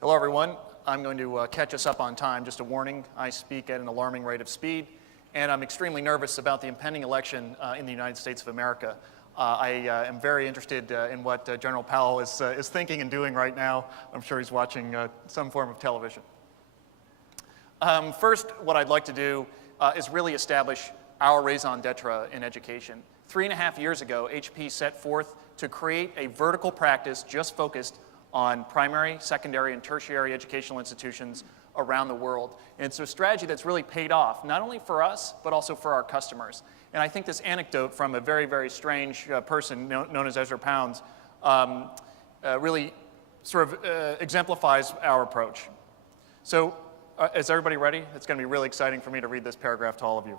Hello, everyone. I'm going to catch us up on time. Just a warning, I speak at an alarming rate of speed, and I'm extremely nervous about the impending election in the United States of America. I am very interested in what General Powell is thinking and doing right now. I'm sure he's watching some form of television. First, what I'd like to do is really establish our raison d'etre in education. 3.5 years ago, HP set forth to create a vertical practice just focused on primary, secondary, and tertiary educational institutions around the world. And it's a strategy that's really paid off, not only for us, but also for our customers. And I think this anecdote from a very, very strange person known as Ezra Pounds really sort of exemplifies our approach. So, is everybody ready? It's going to be really exciting for me to read this paragraph to all of you.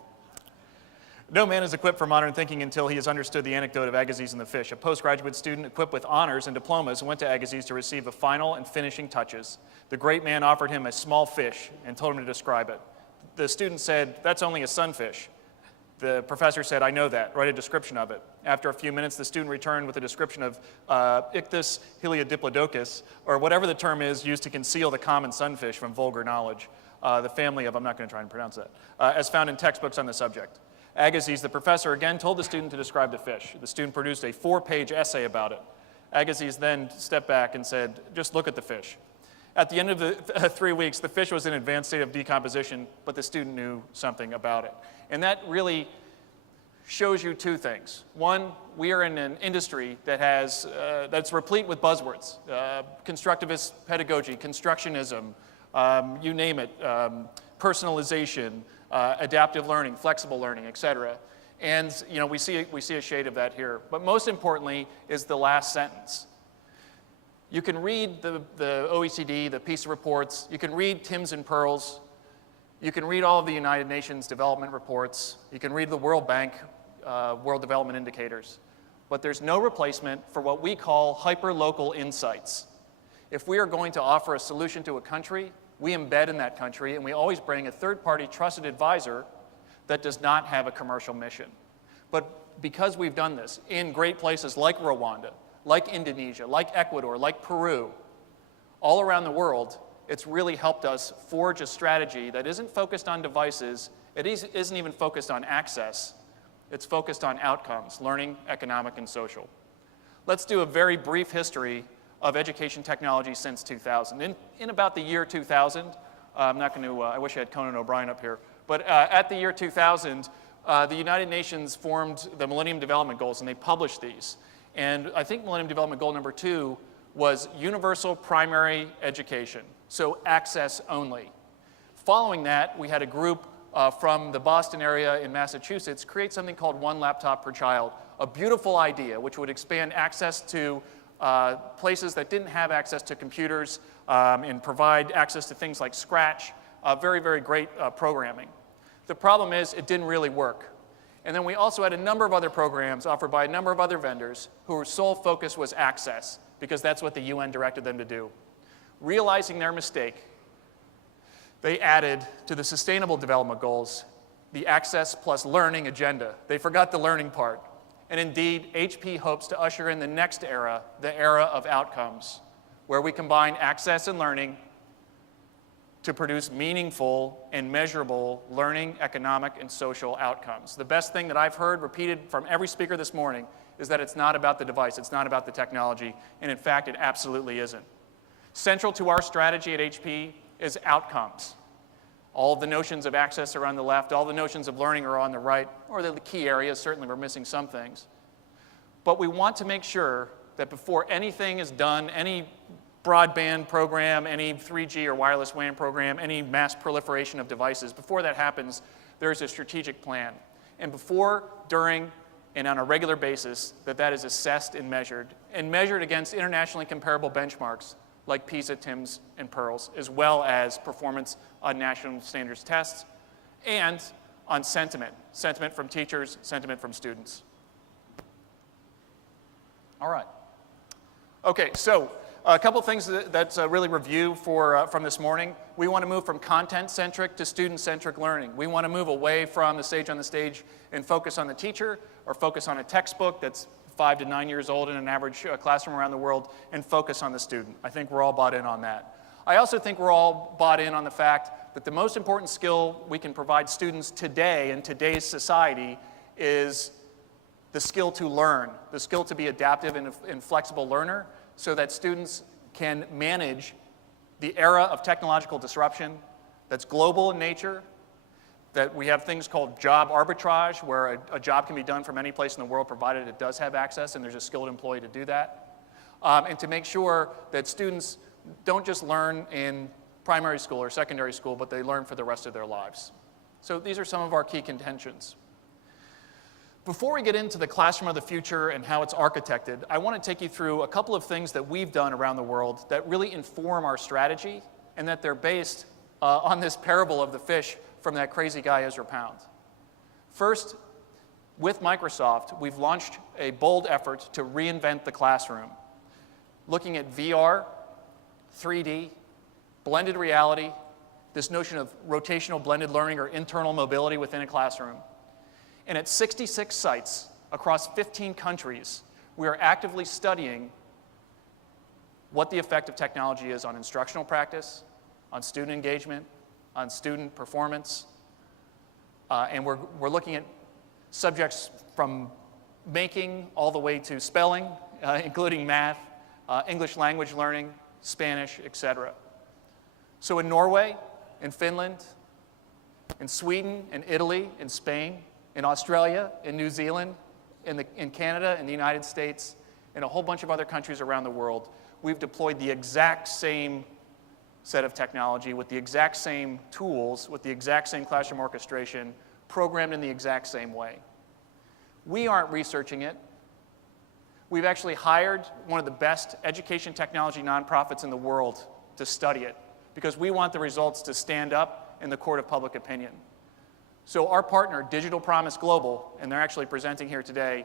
No man is equipped for modern thinking until he has understood the anecdote of Agassiz and the fish. A postgraduate student equipped with honors and diplomas went to Agassiz to receive the final and finishing touches. The great man offered him a small fish and told him to describe it. The student said, "That's only a sunfish." The professor said, "I know that. Write a description of it." After a few minutes, the student returned with a description of Ichthys heliodiplodocus, or whatever the term is used to conceal the common sunfish from vulgar knowledge. The family of, I'm not going to try and pronounce that, as found in textbooks on the subject. Agassiz, the professor, again told the student to describe the fish. The student produced a 4-page essay about it. Agassiz then stepped back and said, "Just look at the fish." At the end of the 3 weeks, the fish was in an advanced state of decomposition, but the student knew something about it. And that really shows you two things. One, we are in an industry that has, that's replete with buzzwords. Constructivist pedagogy, constructionism, you name it, personalization, adaptive learning, flexible learning, et cetera. And we see a shade of that here. But most importantly is the last sentence. You can read the OECD, the PISA reports. You can read Timms and Pearls. You can read all of the United Nations development reports. You can read the World Bank World Development Indicators. But there's no replacement for what we call hyper-local insights. If we are going to offer a solution to a country, we embed in that country, and we always bring a third-party trusted advisor that does not have a commercial mission. But because we've done this in great places like Rwanda, like Indonesia, like Ecuador, like Peru, all around the world, it's really helped us forge a strategy that isn't focused on devices, it isn't even focused on access, it's focused on outcomes, learning, economic, and social. Let's do a very brief history of education technology since 2000. In about the year 2000, I'm not going to, I wish I had Conan O'Brien up here, but at the year 2000, the United Nations formed the Millennium Development Goals, and they published these. And I think Millennium Development Goal number 2 was universal primary education, so access only. Following that, we had a group from the Boston area in Massachusetts create something called One Laptop Per Child, a beautiful idea which would expand access to places that didn't have access to computers and provide access to things like Scratch, very, very great programming. The problem is it didn't really work. And then we also had a number of other programs offered by a number of other vendors whose sole focus was access, because that's what the UN directed them to do. Realizing their mistake, they added to the Sustainable Development Goals the access plus learning agenda. They forgot the learning part. And indeed, HP hopes to usher in the next era, the era of outcomes, where we combine access and learning to produce meaningful and measurable learning, economic, and social outcomes. The best thing that I've heard repeated from every speaker this morning is that it's not about the device, it's not about the technology, and in fact, it absolutely isn't. Central to our strategy at HP is outcomes. All of the notions of access are on the left, all the notions of learning are on the right, or the key areas. Certainly we're missing some things. But we want to make sure that before anything is done, any broadband program, any 3G or wireless WAN program, any mass proliferation of devices, before that happens, there's a strategic plan. And before, during, and on a regular basis, that is assessed and measured against internationally comparable benchmarks like PISA, Timms, and Pearls, as well as performance on national standards tests, and on sentiment from teachers, sentiment from students. All right. Okay, so a couple things that's really review from this morning. We want to move from content-centric to student-centric learning. We want to move away from the sage on the stage and focus on the teacher, or focus on a textbook that's 5 to 9 years old in an average classroom around the world, and focus on the student. I think we're all bought in on that. I also think we're all bought in on the fact that the most important skill we can provide students today in today's society is the skill to learn, the skill to be adaptive and flexible learner, so that students can manage the era of technological disruption that's global in nature, that we have things called job arbitrage, where a job can be done from any place in the world provided it does have access and there's a skilled employee to do that, and to make sure that students don't just learn in primary school or secondary school, but they learn for the rest of their lives. So these are some of our key contentions. Before we get into the classroom of the future and how it's architected, I want to take you through a couple of things that we've done around the world that really inform our strategy, and that they're based on this parable of the fish from that crazy guy Ezra Pound. First, with Microsoft, we've launched a bold effort to reinvent the classroom, looking at VR, 3D, blended reality, this notion of rotational blended learning or internal mobility within a classroom. And at 66 sites across 15 countries, we are actively studying what the effect of technology is on instructional practice, on student engagement, on student performance. And we're looking at subjects from making all the way to spelling, including math, English language learning, Spanish, etc. So in Norway, in Finland, in Sweden, in Italy, in Spain, in Australia, in New Zealand, in Canada, in the United States, and a whole bunch of other countries around the world, we've deployed the exact same set of technology with the exact same tools, with the exact same classroom orchestration, programmed in the exact same way. We aren't researching it. We've actually hired one of the best education technology nonprofits in the world to study it, because we want the results to stand up in the court of public opinion. So our partner, Digital Promise Global, and they're actually presenting here today,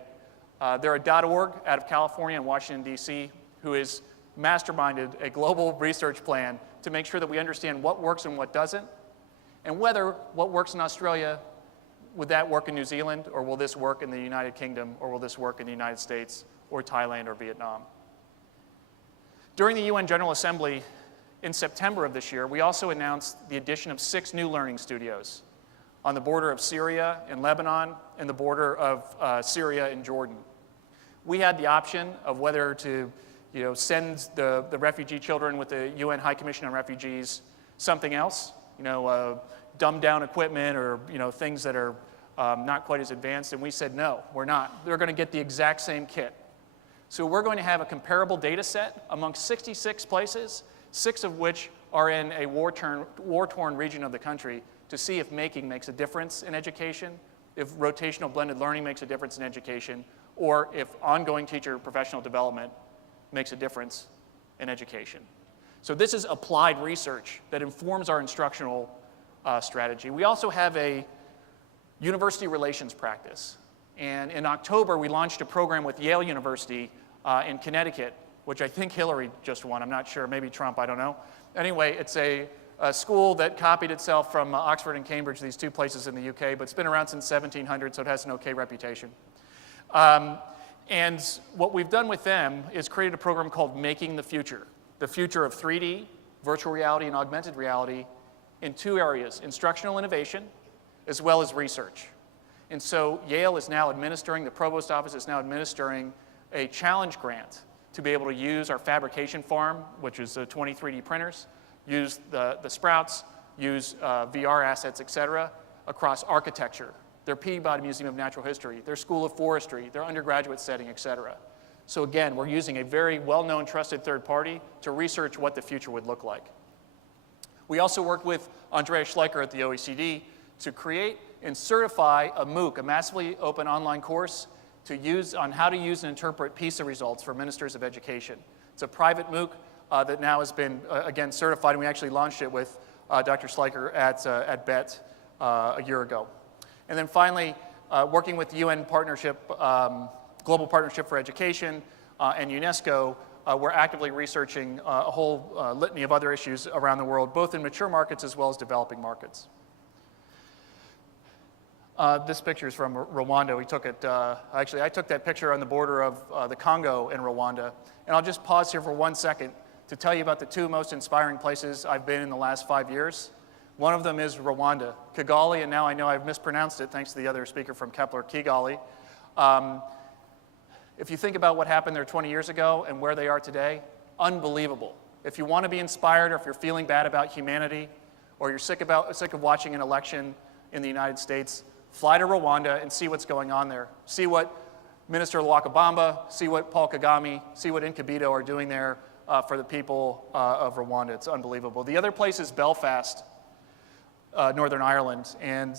they're a .org out of California and Washington, D.C., who has masterminded a global research plan to make sure that we understand what works and what doesn't, and whether what works in Australia, would that work in New Zealand, or will this work in the United Kingdom, or will this work in the United States, or Thailand, or Vietnam. During the UN General Assembly in September of this year, we also announced the addition of 6 new learning studios on the border of Syria and Lebanon, and the border of Syria and Jordan. We had the option of whether to send the refugee children with the UN High Commission on Refugees something else, dumbed down equipment or things that are not quite as advanced, and we said no, we're not. They're going to get the exact same kit. So we're going to have a comparable data set among 66 places, 6 of which are in a war-torn region of the country, to see if making makes a difference in education, if rotational blended learning makes a difference in education, or if ongoing teacher professional development makes a difference in education. So this is applied research that informs our instructional strategy. We also have a university relations practice. And in October, we launched a program with Yale University in Connecticut, which I think Hillary just won. I'm not sure, maybe Trump, I don't know. Anyway, it's a school that copied itself from Oxford and Cambridge, these 2 places in the UK, but it's been around since 1700, so it has an okay reputation. And what we've done with them is created a program called Making the Future of 3D, virtual reality, and augmented reality in 2 areas, instructional innovation, as well as research. And so Yale is now administering, the provost office is now administering a challenge grant to be able to use our fabrication farm, which is 20 3D printers, use the sprouts, use VR assets, et cetera, across architecture, their Peabody Museum of Natural History, their School of Forestry, their undergraduate setting, et cetera. So again, we're using a very well-known, trusted third party to research what the future would look like. We also worked with Andreas Schleicher at the OECD to create and certify a MOOC, a massively open online course to use on how to use and interpret PISA results for ministers of education. It's a private MOOC that now has been, again, certified, and we actually launched it with Dr. Schleicher at BET a year ago. And then finally, working with the UN partnership, Global Partnership for Education and UNESCO, we're actively researching a whole litany of other issues around the world, both in mature markets as well as developing markets. This picture is from Rwanda. We took it, actually, I took that picture on the border of the Congo and Rwanda. And I'll just pause here for 1 second to tell you about the two most inspiring places I've been in the last 5 years. One of them is Rwanda, Kigali, and now I know I've mispronounced it thanks to the other speaker from Kepler, Kigali. If you think about what happened there 20 years ago and where they are today, unbelievable. If you want to be inspired, or if you're feeling bad about humanity, or you're sick of watching an election in the United States, fly to Rwanda and see what's going on there. See what Minister Lwakabamba, see what Paul Kagame, see what Nkabito are doing there for the people of Rwanda. It's unbelievable. The other place is Belfast, Northern Ireland, and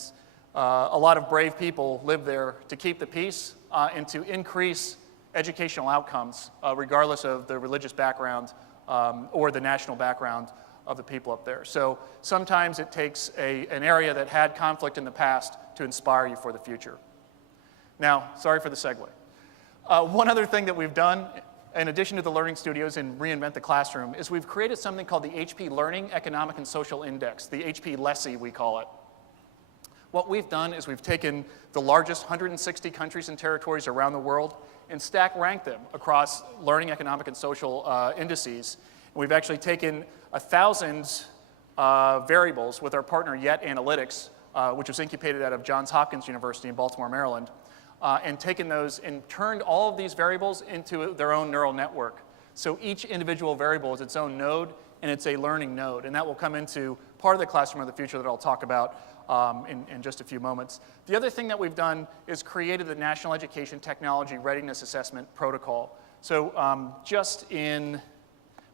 a lot of brave people live there to keep the peace and to increase educational outcomes, regardless of the religious background or the national background of the people up there. So sometimes it takes an area that had conflict in the past to inspire you for the future. Now, sorry for the segue. One other thing that we've done, in addition to the Learning Studios and Reinvent the Classroom, is we've created something called the HP Learning, Economic, and Social Index, the HP LESI, we call it. What we've done is we've taken the largest 160 countries and territories around the world and stack ranked them across learning, economic, and social indices. And we've actually taken 1,000 variables with our partner Yet Analytics, which was incubated out of Johns Hopkins University in Baltimore, Maryland, and taken those and turned all of these variables into their own neural network. So each individual variable is its own node, and it's a learning node. And that will come into part of the classroom of the future that I'll talk about in just a few moments. The other thing that we've done is created the National Education Technology Readiness Assessment Protocol. So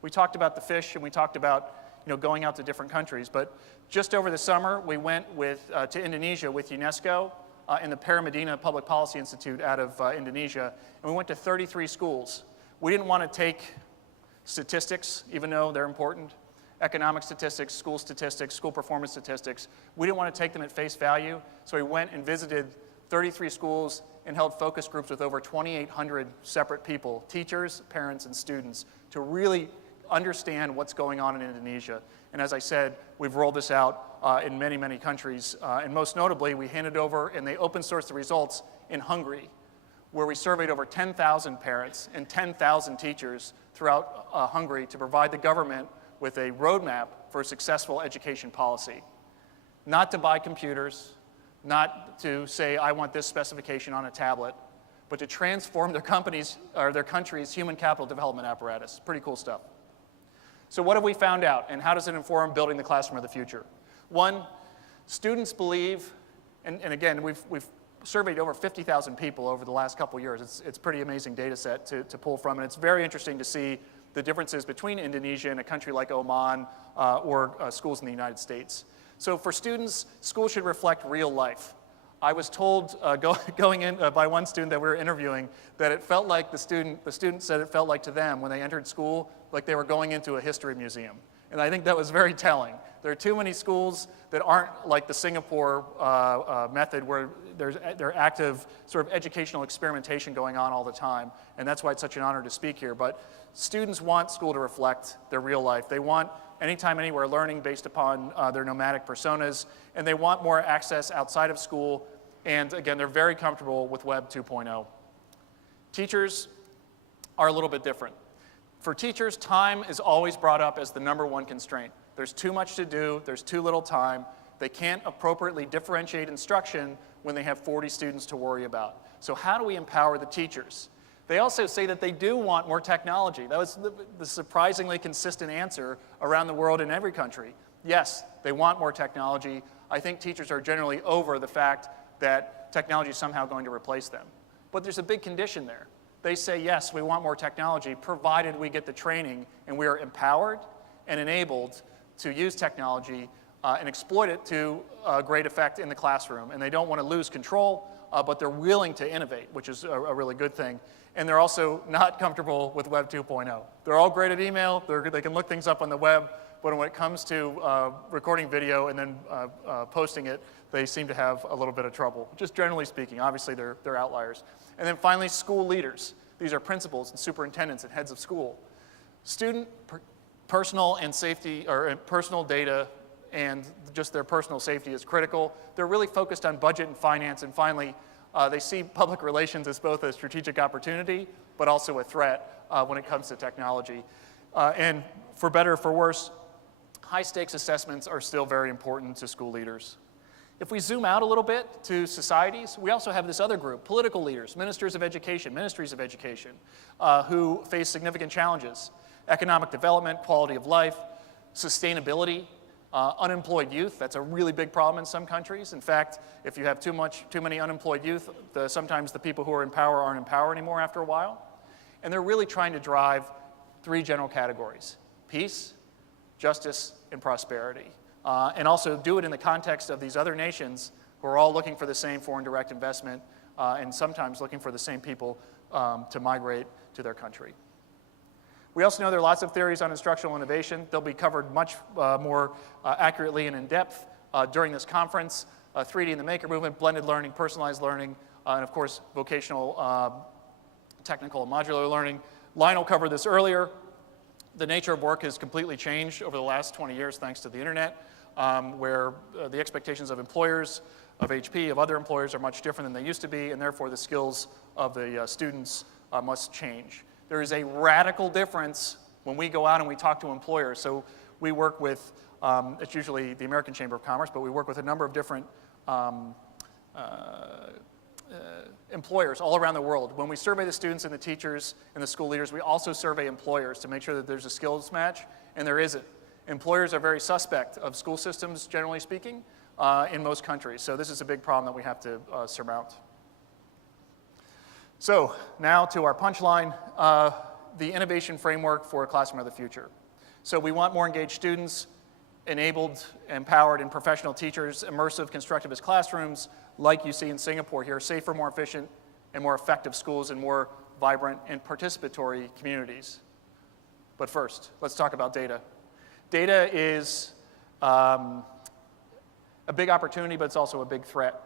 we talked about the fish and we talked about going out to different countries, but just over the summer we went to Indonesia with UNESCO and the Paramadina Public Policy Institute out of Indonesia, and we went to 33 schools. We didn't want to take statistics, even though they're important, economic statistics, school performance statistics. We didn't want to take them at face value, so we went and visited 33 schools and held focus groups with over 2,800 separate people, teachers, parents, and students, to really understand what's going on in Indonesia. And as I said, we've rolled this out in many, many countries. And most notably, we handed over and they open sourced the results in Hungary, where we surveyed over 10,000 parents and 10,000 teachers throughout Hungary to provide the government with a roadmap for a successful education policy. Not to buy computers, not to say, I want this specification on a tablet, but to transform their country's human capital development apparatus. Pretty cool stuff. So what have we found out, and how does it inform building the classroom of the future? One, students believe, and again, we've surveyed over 50,000 people over the last couple years. It's a pretty amazing data set to pull from, and it's very interesting to see the differences between Indonesia and a country like Oman or schools in the United States. So for students, schools should reflect real life. I was told going in by one student that we were interviewing that it felt like the student said it felt like to them when they entered school like they were going into a history museum. And I think that was very telling. There are too many schools that aren't like the Singapore method where there's active sort of educational experimentation going on all the time. And that's why it's such an honor to speak here. But students want school to reflect their real life. They want anytime, anywhere learning based upon their nomadic personas. And they want more access outside of school. And again, they're very comfortable with Web 2.0. Teachers are a little bit different. For teachers, time is always brought up as the #1 constraint. There's too much to do, there's too little time. They can't appropriately differentiate instruction when they have 40 students to worry about. So how do we empower the teachers? They also say that they do want more technology. That was the surprisingly consistent answer around the world in every country. Yes, they want more technology. I think teachers are generally over the fact that technology is somehow going to replace them. But there's a big condition there. They say, yes, we want more technology, provided we get the training and we are empowered and enabled to use technology and exploit it to great effect in the classroom. And they don't want to lose control, but they're willing to innovate, which is a really good thing. And they're also not comfortable with Web 2.0. They're all great at email, they can look things up on the web, but when it comes to recording video and then posting it, they seem to have a little bit of trouble, just generally speaking. Obviously, they're outliers. And then finally, school leaders. These are principals and superintendents and heads of school. Student personal and safety, or personal data and just their personal safety is critical. They're really focused on budget and finance. And finally, they see public relations as both a strategic opportunity, but also a threat when it comes to technology. And for better or for worse, high-stakes assessments are still very important to school leaders. If we zoom out a little bit to societies, we also have this other group, political leaders, ministers of education, ministries of education, who face significant challenges. Economic development, quality of life, sustainability, unemployed youth. That's a really big problem in some countries. In fact, if you have too many unemployed youth, sometimes the people who are in power aren't in power anymore after a while. And they're really trying to drive 3 general categories: peace, justice, and prosperity. And also do it in the context of these other nations who are all looking for the same foreign direct investment and sometimes looking for the same people to migrate to their country. We also know there are lots of theories on instructional innovation. They'll be covered much more accurately and in depth during this conference. 3D in the maker movement, blended learning, personalized learning, and of course, vocational, technical, and modular learning. Lionel covered this earlier. The nature of work has completely changed over the last 20 years thanks to the internet, where the expectations of employers, of HP, of other employers are much different than they used to be, and therefore the skills of the students must change. There is a radical difference when we go out and we talk to employers. So we work with, it's usually the American Chamber of Commerce, but we work with a number of different employers all around the world. When we survey the students and the teachers and the school leaders, we also survey employers to make sure that there's a skills match, and there isn't. Employers are very suspect of school systems, generally speaking, in most countries. So this is a big problem that we have to surmount. So now to our punchline, the innovation framework for a classroom of the future. So we want more engaged students, enabled, empowered, and professional teachers, immersive, constructivist classrooms, like you see in Singapore here, safer, more efficient, and more effective schools, and more vibrant and participatory communities. But first, let's talk about data. Data is a big opportunity, but it's also a big threat.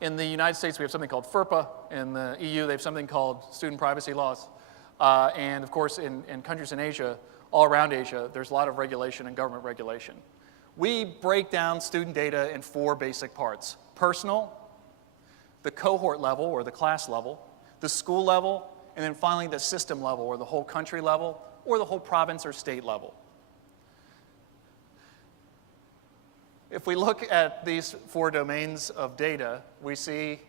In the United States, we have something called FERPA. In the EU, they have something called student privacy laws. And of course, in countries in Asia, all around Asia, there's a lot of regulation and government regulation. We break down student data in 4 basic parts: personal, the cohort level or the class level, the school level, and then finally the system level or the whole country level or the whole province or state level. If we look at these 4 domains of data, we see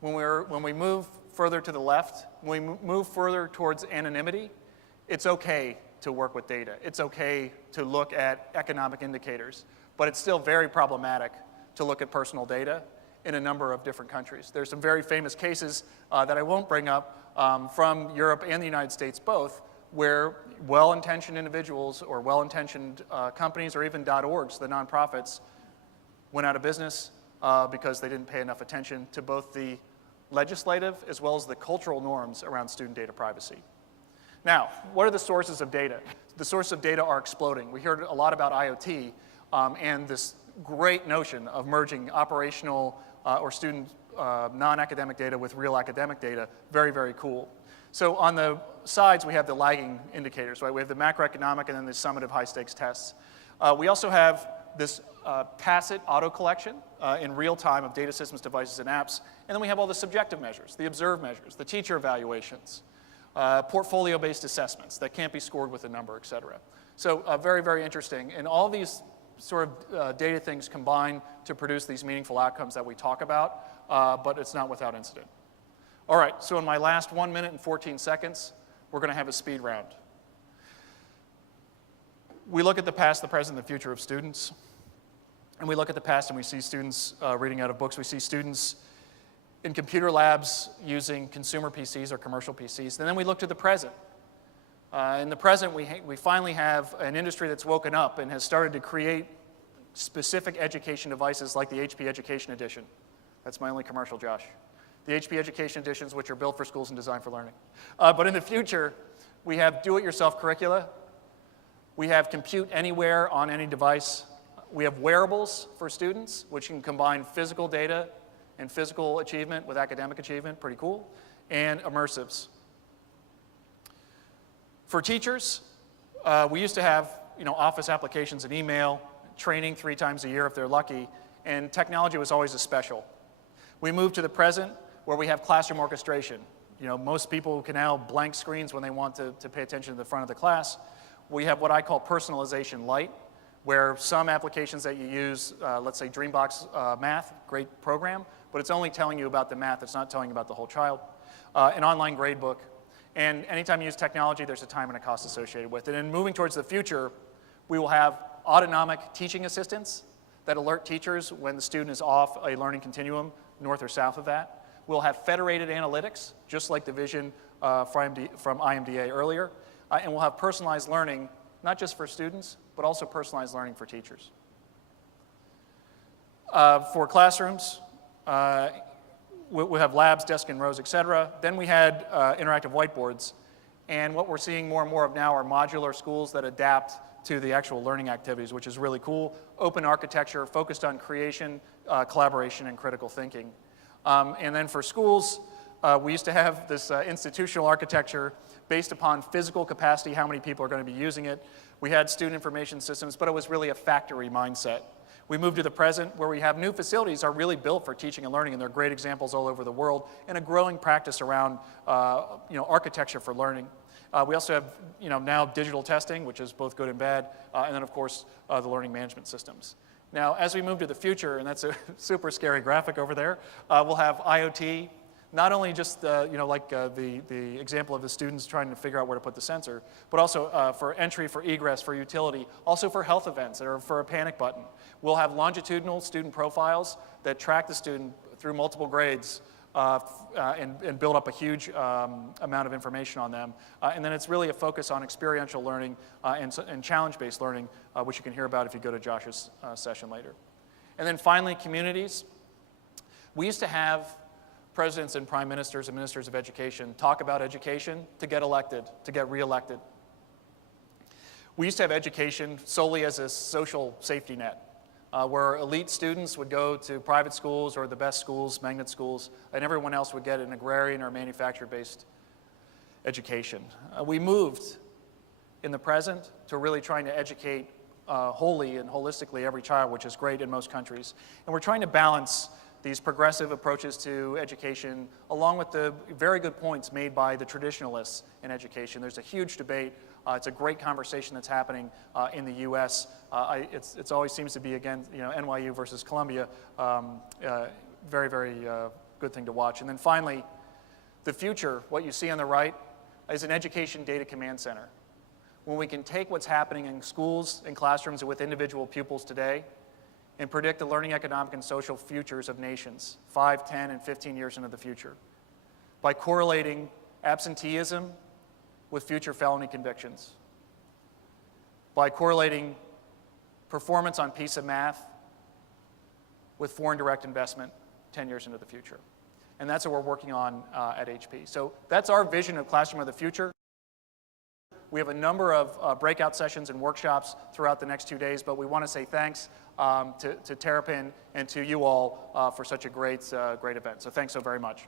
when we move further to the left, when we move further towards anonymity, it's okay to work with data. It's okay to look at economic indicators, but it's still very problematic to look at personal data in a number of different countries. There's some very famous cases that I won't bring up from Europe and the United States both, where well-intentioned individuals or well-intentioned companies or even .orgs, the nonprofits, went out of business because they didn't pay enough attention to both the legislative as well as the cultural norms around student data privacy. Now, what are the sources of data? The sources of data are exploding. We heard a lot about IoT and this great notion of merging operational or student non-academic data with real academic data. Very, very cool. So on the sides, we have the lagging indicators, right? We have the macroeconomic and then the summative high-stakes tests. We also have this tacit auto-collection in real time of data systems, devices, and apps. And then we have all the subjective measures, the observed measures, the teacher evaluations, portfolio-based assessments that can't be scored with a number, et cetera. So very, very interesting. And all these sort of data things combine to produce these meaningful outcomes that we talk about, but it's not without incident. All right, so in my last 1 minute and 14 seconds, we're going to have a speed round. We look at the past, the present, and the future of students. And we look at the past and we see students reading out of books. We see students in computer labs using consumer PCs or commercial PCs. And then we look to the present. In the present, we finally have an industry that's woken up and has started to create specific education devices like the HP Education Edition. That's my only commercial, Josh. The HP Education Editions, which are built for schools and designed for learning. But in the future, we have do-it-yourself curricula. We have compute anywhere on any device. We have wearables for students, which can combine physical data and physical achievement with academic achievement, pretty cool, and immersives. For teachers, we used to have office applications and email, training 3 times a year if they're lucky, and technology was always a special. We moved to the present where we have classroom orchestration. most people can now blank screens when they want to pay attention to the front of the class. We have what I call personalization light, where some applications that you use, let's say Dreambox Math, great program, but it's only telling you about the math, it's not telling you about the whole child. An online gradebook. And anytime you use technology, there's a time and a cost associated with it. And moving towards the future, we will have autonomic teaching assistants that alert teachers when the student is off a learning continuum, north or south of that. We'll have federated analytics, just like the vision from IMDA earlier. And we'll have personalized learning, not just for students, but also personalized learning for teachers. For classrooms, we'll have labs, desks and rows, et cetera. Then we had interactive whiteboards. And what we're seeing more and more of now are modular schools that adapt to the actual learning activities, which is really cool. Open architecture, focused on creation, collaboration, and critical thinking. And then for schools, we used to have this institutional architecture based upon physical capacity, how many people are going to be using it. We had student information systems, but it was really a factory mindset. We moved to the present, where we have new facilities are really built for teaching and learning, and there are great examples all over the world, and a growing practice around architecture for learning. We also have now digital testing, which is both good and bad, and then of course the learning management systems. Now, as we move to the future, and that's a super scary graphic over there, we'll have IoT, not only just the example of the students trying to figure out where to put the sensor, but also for entry, for egress, for utility, also for health events or for a panic button. We'll have longitudinal student profiles that track the student through multiple grades and build up a huge amount of information on them. And then it's really a focus on experiential learning and challenge-based learning, which you can hear about if you go to Josh's session later. And then finally, communities. We used to have presidents and prime ministers and ministers of education talk about education to get elected, to get reelected. We used to have education solely as a social safety net, where elite students would go to private schools or the best schools, magnet schools, and everyone else would get an agrarian or manufacturer-based education. We moved in the present to really trying to educate wholly and holistically every child, which is great in most countries. And we're trying to balance these progressive approaches to education, along with the very good points made by the traditionalists in education. There's a huge debate. It's a great conversation that's happening in the U.S. It always seems to be, again, NYU versus Columbia. Very, very good thing to watch. And then finally, the future, what you see on the right, is an education data command center. When we can take what's happening in schools and classrooms with individual pupils today and predict the learning, economic, and social futures of nations 5, 10, and 15 years into the future by correlating absenteeism with future felony convictions, by correlating performance on piece of math with foreign direct investment 10 years into the future. And that's what we're working on at HP. So that's our vision of Classroom of the Future. We have a number of breakout sessions and workshops throughout the next 2 days, but we want to say thanks to Terrapin and to you all for such a great event. So thanks so very much.